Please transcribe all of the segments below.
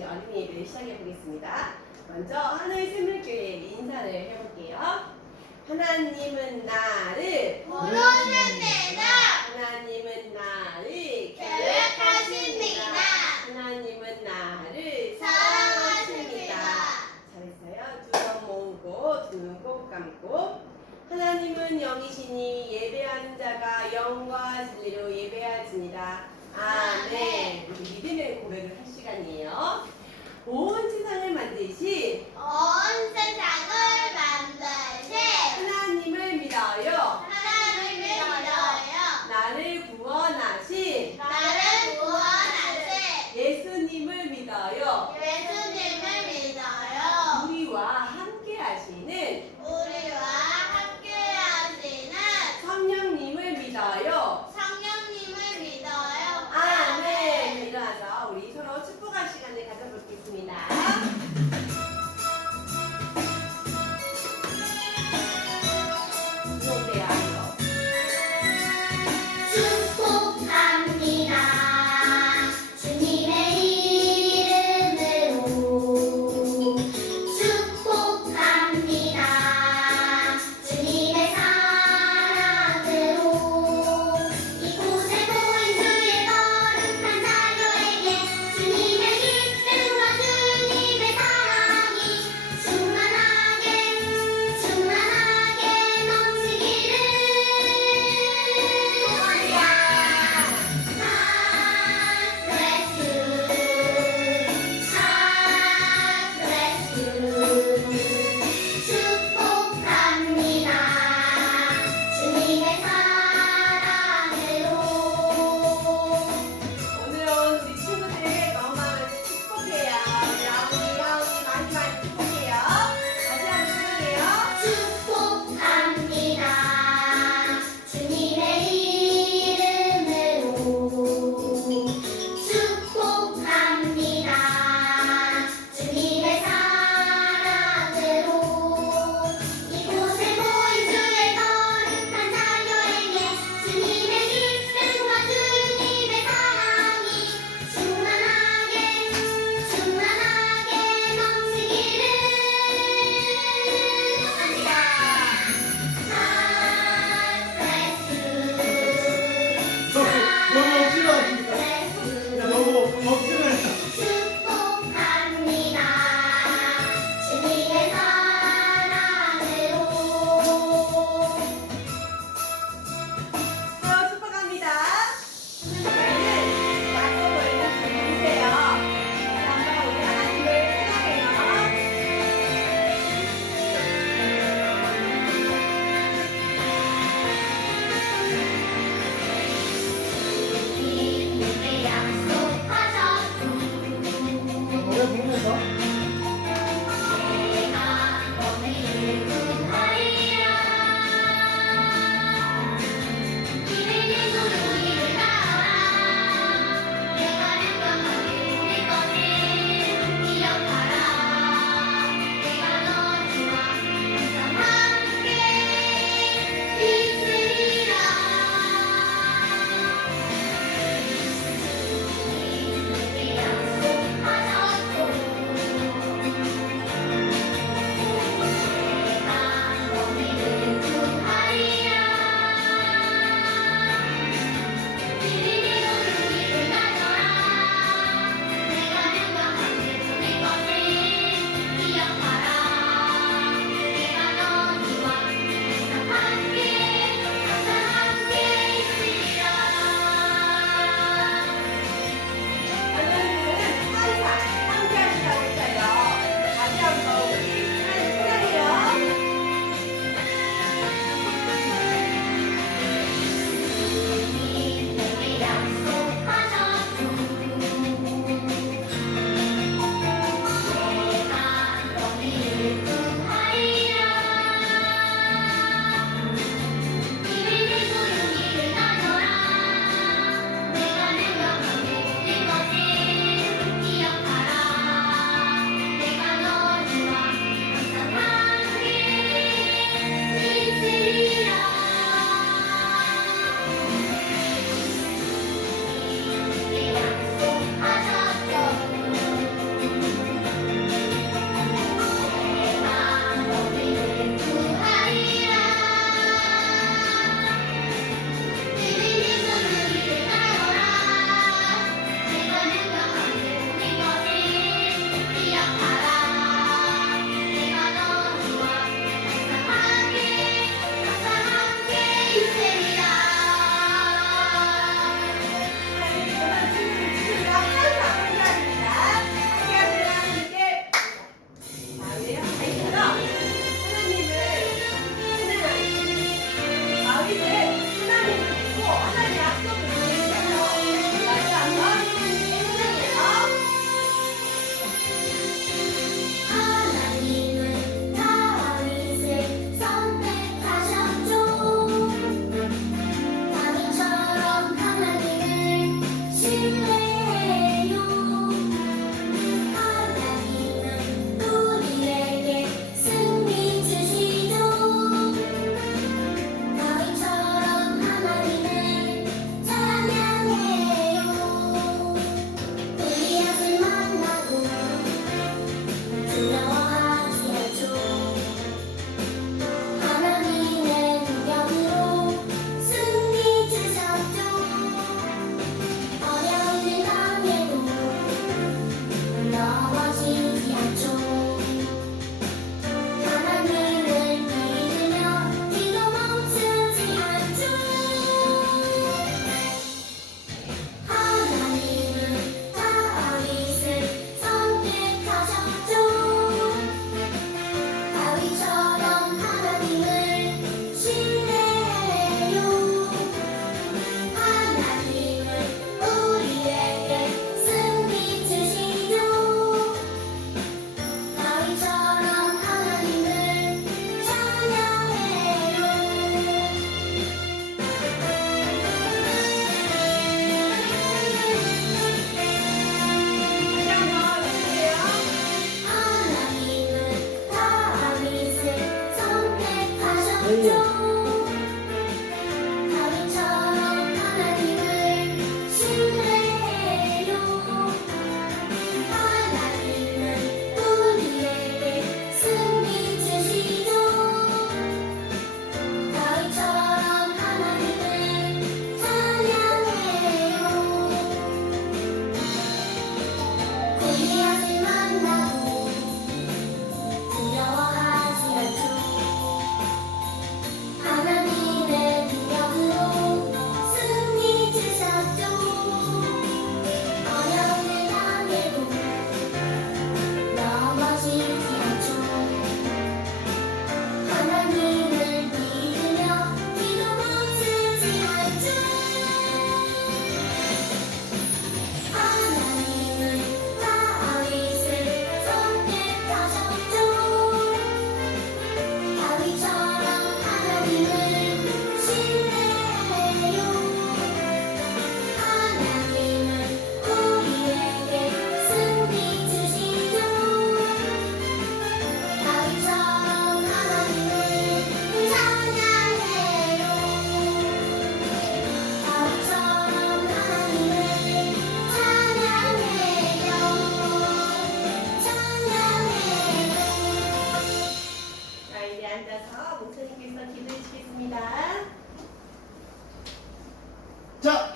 우리 어린이 예배를 시작해 보겠습니다. 먼저 하늘샘물교회 인사를 해볼게요. 하나님은 나를 부르십니다. 하나님은 나를 계획하십니다. 하나님은 나를 사랑하십니다. 잘했어요. 두 손 모으고 두 눈 꼭 감고 하나님은 영이시니 예배하는 자가 영과 진리로 예배하지니라. 아멘. 우리 믿음의 고백을 할 시간이에요. 온 세상을 만드신 온 세상을 만드신 하나님을 믿어요. 하나님을 믿어요. 나를 구원하신 나를 구원하신 예수님을 믿어요. 예수님을 믿어요. 우리와 함께 하시는 우리와 함께 하시는 성령님을 믿어요. 성령님을 믿어요. 아멘. 일어나서 우리 서로 축복할 시간을 가져보겠습니다.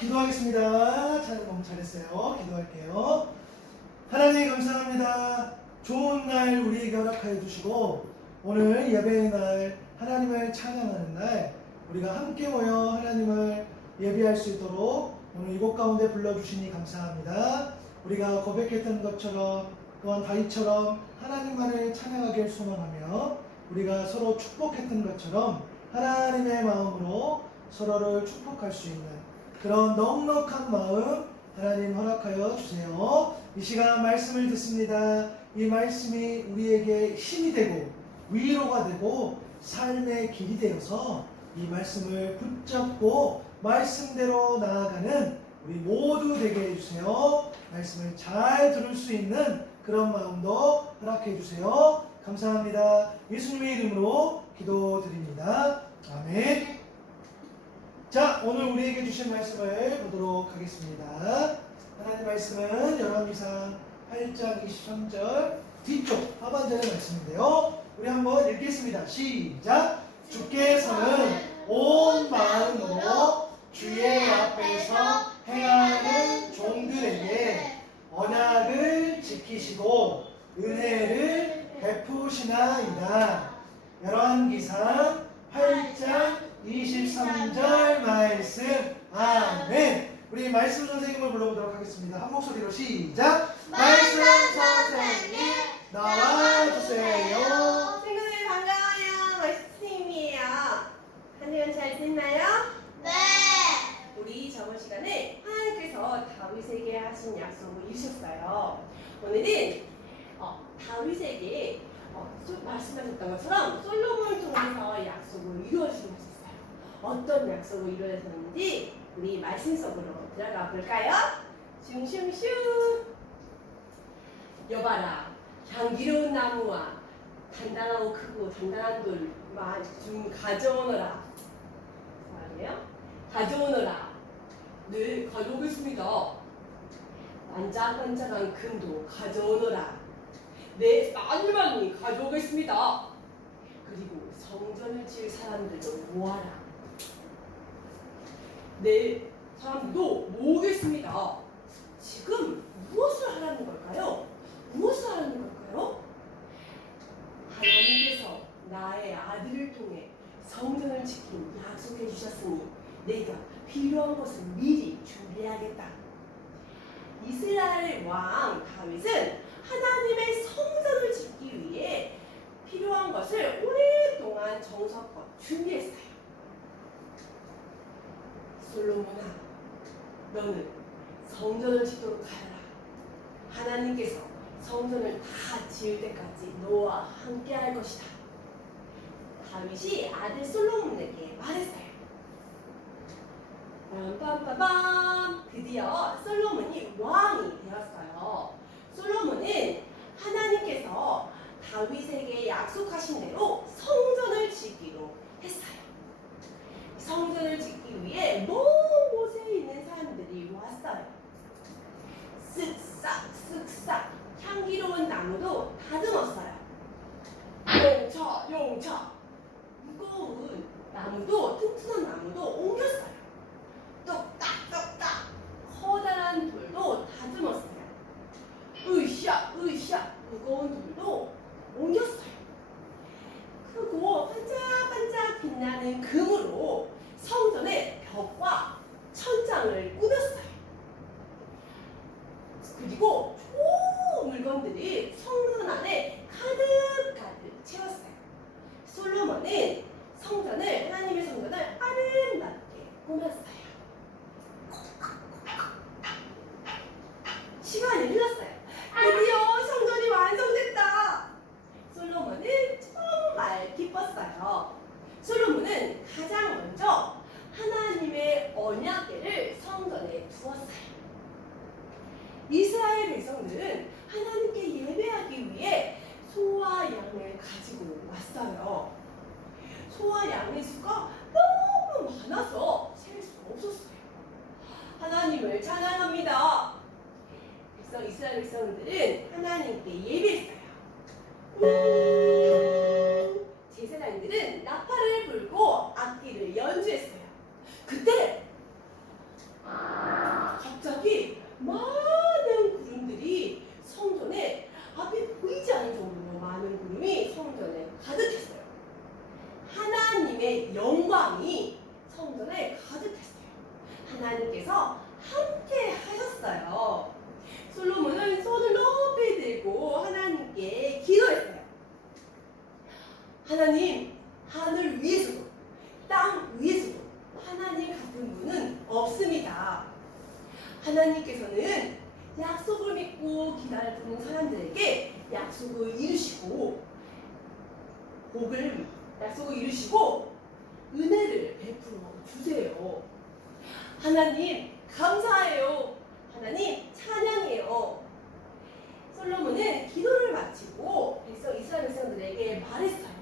기도하겠습니다. 잘, 너무 잘했어요. 기도할게요. 하나님 감사합니다. 좋은 날 우리에게 허락하여 주시고 오늘 예배의 날 하나님을 찬양하는 날 우리가 함께 모여 하나님을 예배할 수 있도록 오늘 이곳 가운데 불러주시니 감사합니다. 우리가 고백했던 것처럼 또한 다윗처럼 하나님만을 찬양하길 소망하며 우리가 서로 축복했던 것처럼 하나님의 마음으로 서로를 축복할 수 있는 그런 넉넉한 마음 하나님 허락하여 주세요. 이 시간 말씀을 듣습니다. 이 말씀이 우리에게 힘이 되고 위로가 되고 삶의 길이 되어서 이 말씀을 붙잡고 말씀대로 나아가는 우리 모두 되게 해주세요. 말씀을 잘 들을 수 있는 그런 마음도 허락해 주세요. 감사합니다. 예수님의 이름으로 기도드립니다. 아멘. 자, 오늘 우리에게 주신 말씀을 보도록 하겠습니다. 하나님 말씀은 열왕기상 8장 23절 뒤쪽 하반절의 말씀인데요. 우리 한번 읽겠습니다. 시작! 주께서는 온 마음으로 주의 앞에서 행하는 종들에게 언약을 지키시고 은혜를 베푸시나이다. 열왕기상 8장 23절 말씀. 아멘. 우리 말씀 선생님을 불러보도록 하겠습니다. 한 목소리로 시작. 말씀 선생님 나와주세요. 친구들 반가워요. 말씀님이에요. 한 주간 잘 지냈나요? 네. 우리 저번 시간에 하나님께서 다윗에게 하신 약속을 이루셨어요. 오늘은 다윗에게 말씀하셨던 것처럼 솔로몬을 통해서 약속을 이루어주셨어요. 어떤 약속을 이루어졌는지 우리 말씀 속으로 들어가 볼까요? 슝슝슝. 여봐라, 향기로운 나무와 단단하고 크고 단단한 돌 좀 가져오너라. 말이에요? 가져오너라. 네, 가져오겠습니다. 반짝반짝한 금도 가져오너라. 네, 많이 가져오겠습니다. 그리고 성전을 지을 사람들도 모아라. 네, 사람들도 모으겠습니다. 지금 무엇을 하라는 걸까요? 무엇을 하라는 걸까요? 하나님께서 나의 아들을 통해 성전을 지킨 약속해 주셨으니 내가 필요한 것을 미리 준비해야겠다. 이스라엘 왕 다윗은 하나님의 성전을 짓기 위해 필요한 것을 오랫동안 정성껏 준비했어요. 솔로몬아, 너는 성전을 짓도록 하여라. 하나님께서 성전을 다 지을 때까지 너와 함께 할 것이다. 다윗이 아들 솔로몬에게 말했어요. 빰빰빰빰. 드디어 솔로몬이 왕이 되었어요. 솔로몬은 하나님께서 다윗에게 약속하신 대로 성전을 짓기로 했어요. 성전을 짓기 위해 먼 곳에 있는 사람들이 왔어요. 쓱싹 쓱싹 향기로운 나무도 다듬었어요. 용차 무거운 나무도 튼튼한 나무도 옮겼어요. 똑딱똑딱 커다란 돌도 다듬었어요. 으쌰 무거운 돌도 옮겼어요. 크고 반짝반짝 빛나는 금으로 성전의 벽과 천장을 꾸몄어요. 그리고 좋은 물건들이 성전 안에 가득 채웠어요. 솔로몬은 하나님의 성전을 아름답게 꾸몄어요. 시간이 흘렀어요. 드디어 성전이 완성됐다. 솔로몬은 정말 기뻤어요. 솔로몬은 가장 먼저 하나님의 언약궤를 성전에 두었어요. 이스라엘 백성들은 하나님께 예배하기 위해 소와 양을 가지고 왔어요. 소와 양의 수가 너무 많아서 셀 수가 없었어요. 하나님을 찬양합니다. 이스라엘 백성들은 하나님께 예배했어요. 제사장들은 나팔을 불고 악기를 연주했어요. 그때 하나님께서 함께 하셨어요. 솔로몬은 손을 높이 들고 하나님께 기도했어요. 하나님, 하늘 위에서도 땅 위에서도 하나님 같은 분은 없습니다. 하나님께서는 약속을 믿고 기다리는 사람들에게 약속을 이루시고 약속을 이루시고 은혜를 베풀어 주세요. 하나님 감사해요. 하나님 찬양해요. 솔로몬은 기도를 마치고 이스라엘 백성들에게 말했어요.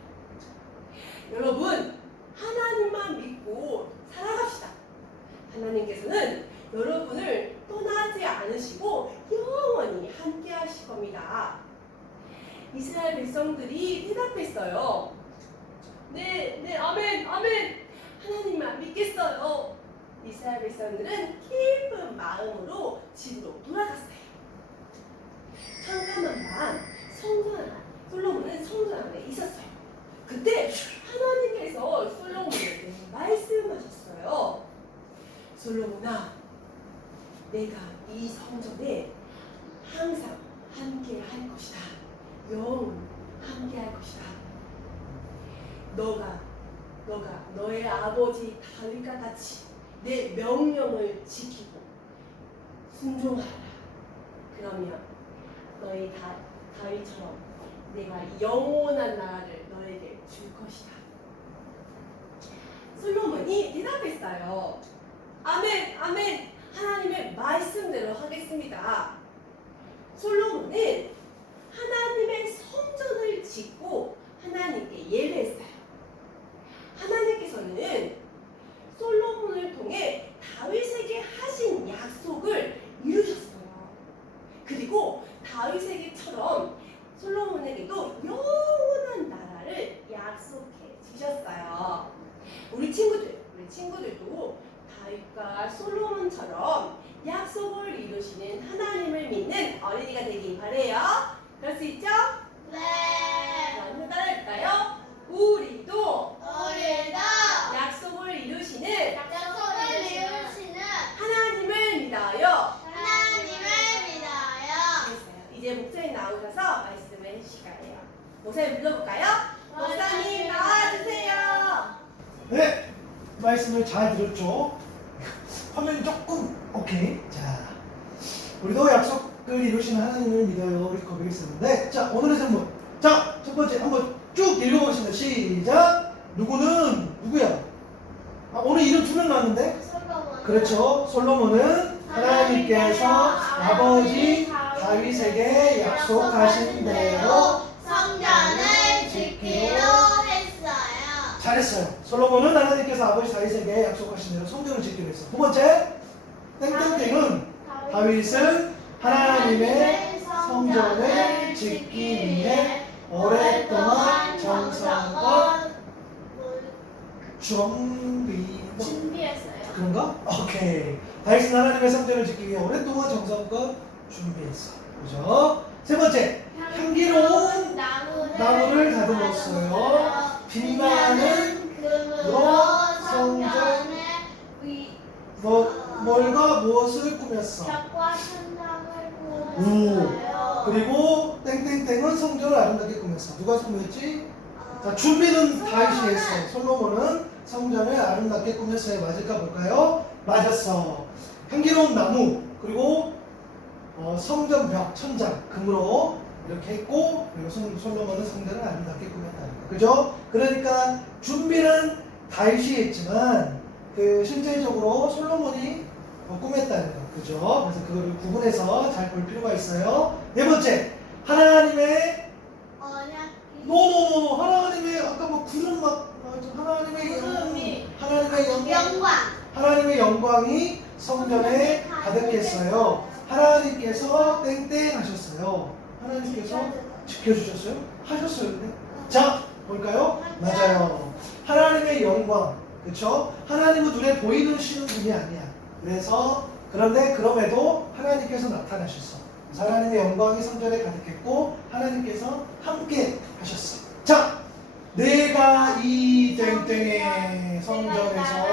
여러분, 하나님만 믿고 살아갑시다. 하나님께서는 여러분을 떠나지 않으시고 영원히 함께 하실 겁니다. 이스라엘 백성들이 대답했어요. 네, 아멘, 아멘. 하나님만 믿겠어요. 이스라엘 백성들은 기쁜 마음으로 집으로 돌아갔어요. 캄캄한 밤, 솔로몬은 성전 안에 있었어요. 그때 하나님께서 솔로몬에게 말씀하셨어요. 솔로몬아, 내가 이 성전에 항상 함께 할 것이다. 영원히 함께 할 것이다. 너가 너의 아버지 다윗과 같이 내 명령을 지키고 순종하라. 그러면 너희 다윗처럼 내가 영원한 나라를 너에게 줄 것이다. 솔로몬이 대답했어요. 아멘, 아멘. 하나님의 말씀대로 하겠습니다. 솔로몬은 하나님의 성전을 짓고 하나님께 예배했어요. 하나님께서는 솔로몬을 통해 다윗에게 하신 약속을 이루셨어요. 그리고 다윗에게처럼 솔로몬에게도 영원한 나라를 약속해 주셨어요. 우리 친구들도 다윗과 솔로몬처럼 약속을 이루시는 하나님을 믿는 어린이가 되길 바래요. 그럴 수 있죠? 네. 그럼 따라할까요? 우리도 약속을 이루시는 약속을 이루시는 하나님을 믿어요. 하나님을 믿어요. 됐어요. 이제 목사님 나오셔서 말씀을 해주실 거예요. 목사님 불러볼까요? 목사님 나와주세요. 네, 말씀을 잘 들었죠? 화면이 조금 오케이. 자, 우리도 약속을 이루시는 하나님을 믿어요. 우리 고백했었는데, 자, 오늘의 제목. 자, 첫 번째 한번 쭉 읽어보겠습니다. 시작. 누구야? 오늘 이름 2명 나왔는데? 그렇죠. 솔로몬은 하나님께서 아버지 다윗에게 약속하신 대로 성전을 짓기로 했어요. 잘했어요. 솔로몬은 하나님께서 아버지 다윗에게 약속하신 대로 성전을 짓기로 했어. 두 번째, 땡땡땡은 다윗은 하나님의 성전을 짓기 위해 오랫동안 정성껏 준비했어요. 그런가? 오케이. 다윗은 하나님의 성전을 짓기 위해 오랫동안 정성껏 준비했어. 그죠? 세 번째, 향기로운 나무를 다듬었어요. 빛나는 금으로 성전을 뭘과 무엇을 꾸몄어? 벽과 천장을 오. 꾸몄어요. 그리고 땡땡땡은 성전을 아름답게 꾸몄어. 누가 꾸몄지? 자, 준비는 다윗이 했어. 솔로몬은 성전을 아름답게 꾸몄어요. 맞을까 볼까요? 맞았어. 향기로운 나무, 그리고 성전 벽, 천장, 금으로 이렇게 했고, 그리고 솔로몬은 성전을 아름답게 꾸몄다. 그죠? 그러니까 준비는 다윗이 했지만 실제적으로 솔로몬이 꾸몄다는 거. 그죠? 그래서 그거를 구분해서 잘 볼 필요가 있어요. 네 번째, 하나님의 노노노 하나님의 아까 뭐 구름 하나님의 영광이 성전에 가득했어요. 하나님께서 땡땡 하셨어요. 하나님께서 지켜주셨어요? 하셨어요. 근데 자, 볼까요? 맞아요. 하나님의 영광, 그렇죠? 하나님은 눈에 보이시는 분이 아니야. 그럼에도 하나님께서 나타나셨어. 그래서 하나님의 영광이 성전에 가득했고 하나님께서 함께 하셨어. 자, 내가 이 땡땡의 성전에서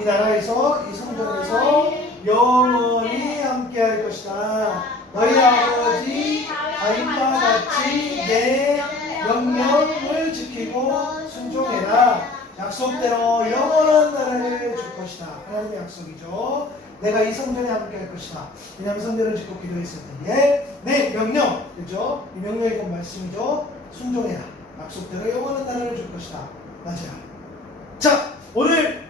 이 나라에서 이 성전에서 영원히 함께할 것이다. 너희 아버지 다윗과 같이 내 명령을 지키고 순종해라. 약속대로 영원한 나라를 줄 것이다. 하나님의 약속이죠. 내가 이 성전에 함께할 것이다. 왜냐하면 성전을 짓고 기도했을 때에 내 명령, 그죠? 이 명령이 곧 말씀이죠. 순종해라. 약속대로 영원한 나라를 줄 것이다. 맞아요. 자, 오늘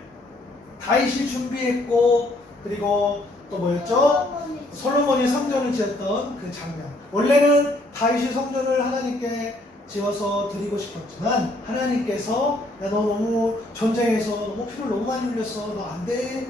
다윗이 준비했고 그리고 또 뭐였죠? 솔로몬이 성전을 지었던 그 장면. 원래는 다윗이 성전을 하나님께 지어서 드리고 싶었지만 하나님께서 야, 너 너무 전쟁에서 너무 피를 너무 많이 흘렸어. 너 안 돼.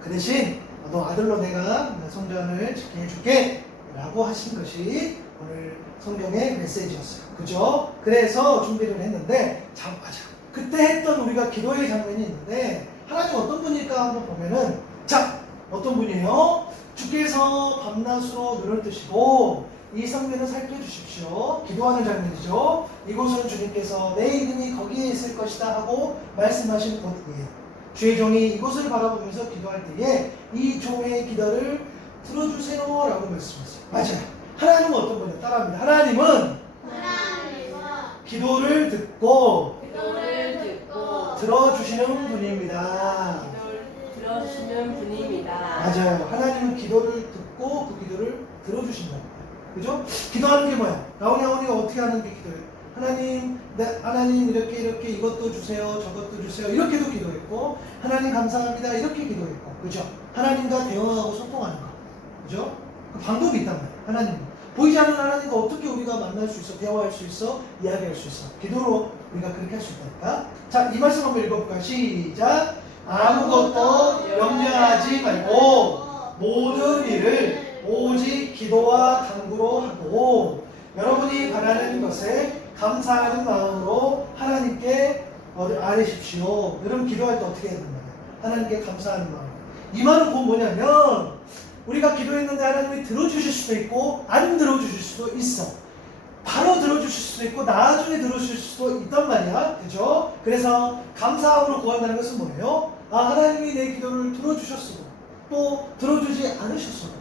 그 대신 너 아들로 내가 성전을 짓게 해줄게 라고 하신 것이 오늘 성경의 메시지였어요. 그죠? 그래서 준비를 했는데 자, 맞아. 그때 했던 우리가 기도의 장면이 있는데 하나님 어떤 분일까 한번 보면은 자, 어떤 분이에요? 주께서 밤낮으로 눈을 뜨시고 이 성전을 살펴주십시오. 기도하는 장면이죠. 이곳은 주님께서 내 이름이 거기에 있을 것이다 하고 말씀하신 곳이에요. 주의 종이 이곳을 바라보면서 기도할 때에 이 종의 기도를 들어주세요 라고 말씀하세요. 맞아요. 하나님은 어떤 분이에요? 따라합니다. 하나님은 기도를 듣고 들어주시는 분입니다. 들어주시는 분입니다. 맞아요. 하나님은 기도를 듣고 그 기도를 들어주신다. 그죠? 기도하는 게 뭐야? 나오냐오니가 어떻게 하는 게 기도예요? 하나님, 하나님 이렇게 이것도 주세요, 저것도 주세요. 이렇게도 기도했고, 하나님 감사합니다. 이렇게 기도했고, 그죠? 하나님과 대화하고 소통하는 거, 그죠? 그 방법이 있단 말이에요. 하나님 보이지 않는 하나님과 어떻게 우리가 만날 수 있어, 대화할 수 있어, 이야기할 수 있어. 기도로 우리가 그렇게 할 수 있다니까. 자, 이 말씀 한번 읽어볼까요? 시작. 아무것도 염려하지 말고 모든 일을 오직 기도와 간구로 하고 여러분이 바라는 것에 감사하는 마음으로 하나님께 아뢰십시오. 여러분 기도할 때 어떻게 해야 된다요? 하나님께 감사하는 마음. 이 말은 곧 뭐냐면 우리가 기도했는데 하나님이 들어주실 수도 있고 안 들어주실 수도 있어. 바로 들어주실 수도 있고 나중에 들어주실 수도 있단 말이야. 그죠? 그래서 감사함으로 구한다는 것은 뭐예요? 아, 하나님이 내 기도를 들어주셨어도 또 들어주지 않으셨어도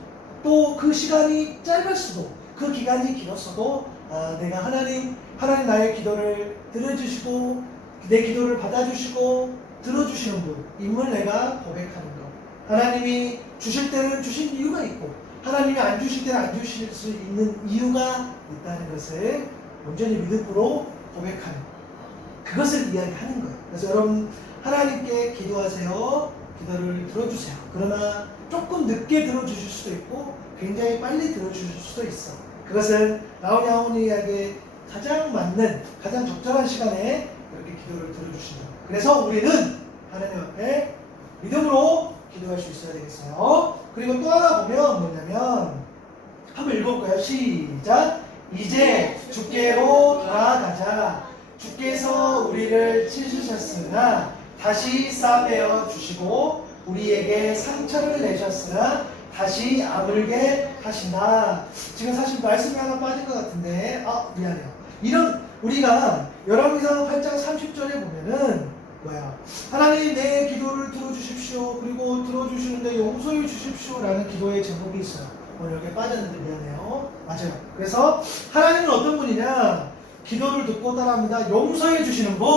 또 그 시간이 짧았어도 그 기간이 길었어도 아, 내가 하나님 나의 기도를 들어주시고 내 기도를 받아주시고 들어주시는 분 임을 내가 고백하는 것. 하나님이 주실 때는 주신 이유가 있고 하나님이 안 주실 때는 안 주실 수 있는 이유가 있다는 것을 온전히 믿음으로 고백하는 것. 그것을 이야기하는 거예요. 그래서 여러분 하나님께 기도하세요. 기도를 들어주세요. 그러나 조금 늦게 들어주실 수도 있고 굉장히 빨리 들어주실 수도 있어. 그것은 나오냐오니에게 가장 맞는 가장 적절한 시간에 그렇게 기도를 들어주신다. 그래서 우리는 하나님 앞에 믿음으로 기도할 수 있어야 되겠어요. 그리고 또 하나 보면 뭐냐면 한번 읽어볼까요? 시작. 이제 주께로 돌아가자. 주께서 우리를 찢으셨으나 다시 싸매어 주시고 우리에게 상처를 내셨으나 다시 아물게 하신다. 지금 사실 말씀이 하나 빠진 것 같은데 미안해요. 이런 우리가 열왕기상 8장 30절에 보면은 뭐야? 하나님 내 기도를 들어주십시오. 그리고 들어주시는데 용서해 주십시오 라는 기도의 제목이 있어요. 오늘 여기 빠졌는데 미안해요. 맞아요. 그래서 하나님은 어떤 분이냐? 기도를 듣고 따라합니다. 용서해 주시는 분.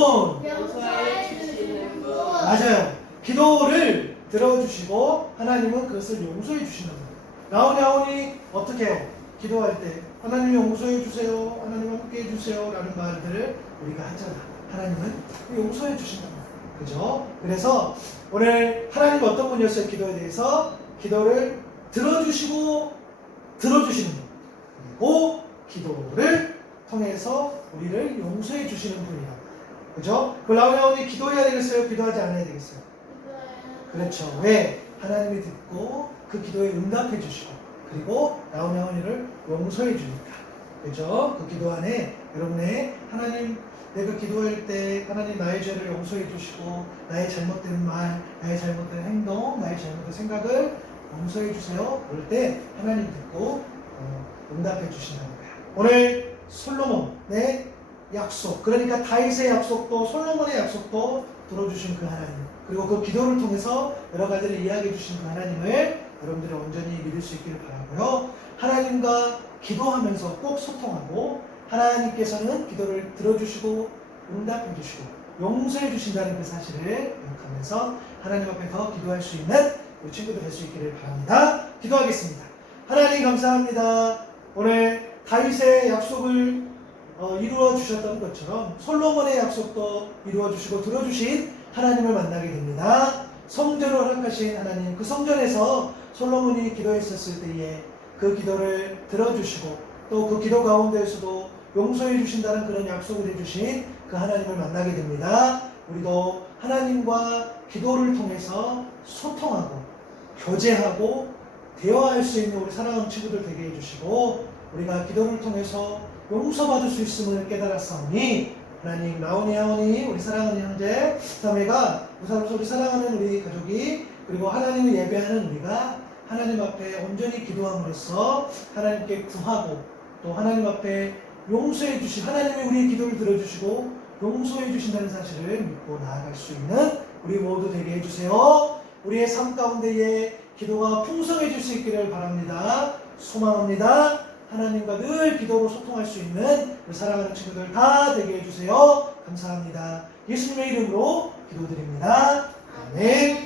용서해 주시는 분. 맞아요. 기도를 들어주시고 하나님은 그것을 용서해 주시는 분. 나오니 어떻게 해요? 기도할 때 하나님 용서해 주세요. 하나님 함께 해주세요 라는 말들을 우리가 하잖아. 하나님은 용서해 주신단 말이에요. 그죠? 그래서 오늘 하나님은 어떤 분이었어요? 기도에 대해서 기도를 들어주시고 들어주시는 분. 그리고 기도를 통해서 우리를 용서해 주시는 분이다. 그죠? 그 나오니 기도해야 되겠어요? 기도하지 않아야 되겠어요? 그렇죠. 왜? 하나님이 듣고 그 기도에 응답해 주시고 그리고 나오니를 용서해 주니까. 그죠? 그 기도 안에 여러분의 하나님 내가 기도할 때 하나님 나의 죄를 용서해 주시고 나의 잘못된 말, 나의 잘못된 행동, 나의 잘못된 생각을 용서해 주세요. 그럴 때 하나님 듣고 응답해 주신다는 거야. 오늘 솔로몬의 약속, 그러니까 다윗의 약속도 솔로몬의 약속도 들어주신 그 하나님, 그리고 그 기도를 통해서 여러 가지를 이야기해 주신 그 하나님을 여러분들이 온전히 믿을 수 있기를 바라고요. 하나님과 기도하면서 꼭 소통하고, 하나님께서는 기도를 들어주시고 응답해 주시고 용서해 주신다는 그 사실을 기억하면서 하나님 앞에 더 기도할 수 있는 우리 친구들 될 수 있기를 바랍니다. 기도하겠습니다. 하나님 감사합니다. 오늘 다윗의 약속을 이루어 주셨던 것처럼 솔로몬의 약속도 이루어 주시고 들어주신 하나님을 만나게 됩니다. 성전을 허락하신 하나님, 그 성전에서 솔로몬이 기도했었을 때에 그 기도를 들어주시고 또 그 기도 가운데에서도 용서해 주신다는 그런 약속을 해주신 그 하나님을 만나게 됩니다. 우리도 하나님과 기도를 통해서 소통하고 교제하고 대화할 수 있는 우리 사랑하는 친구들 되게 해주시고, 우리가 기도를 통해서 용서받을 수 있음을 깨달았사오니 하나님, 나오니 하오니 우리 사랑하는 형제 자매가 우리 사랑하는 우리 가족이, 그리고 하나님을 예배하는 우리가 하나님 앞에 온전히 기도함으로써 하나님께 구하고 또 하나님 앞에 용서해 주신, 하나님이 우리의 기도를 들어주시고 용서해 주신다는 사실을 믿고 나아갈 수 있는 우리 모두 되게 해주세요. 우리의 삶 가운데에 기도가 풍성해질 수 있기를 바랍니다. 소망합니다. 하나님과 늘 기도로 소통할 수 있는 우리 사랑하는 친구들 다 되게 해주세요. 감사합니다. 예수님의 이름으로 기도드립니다. 아멘.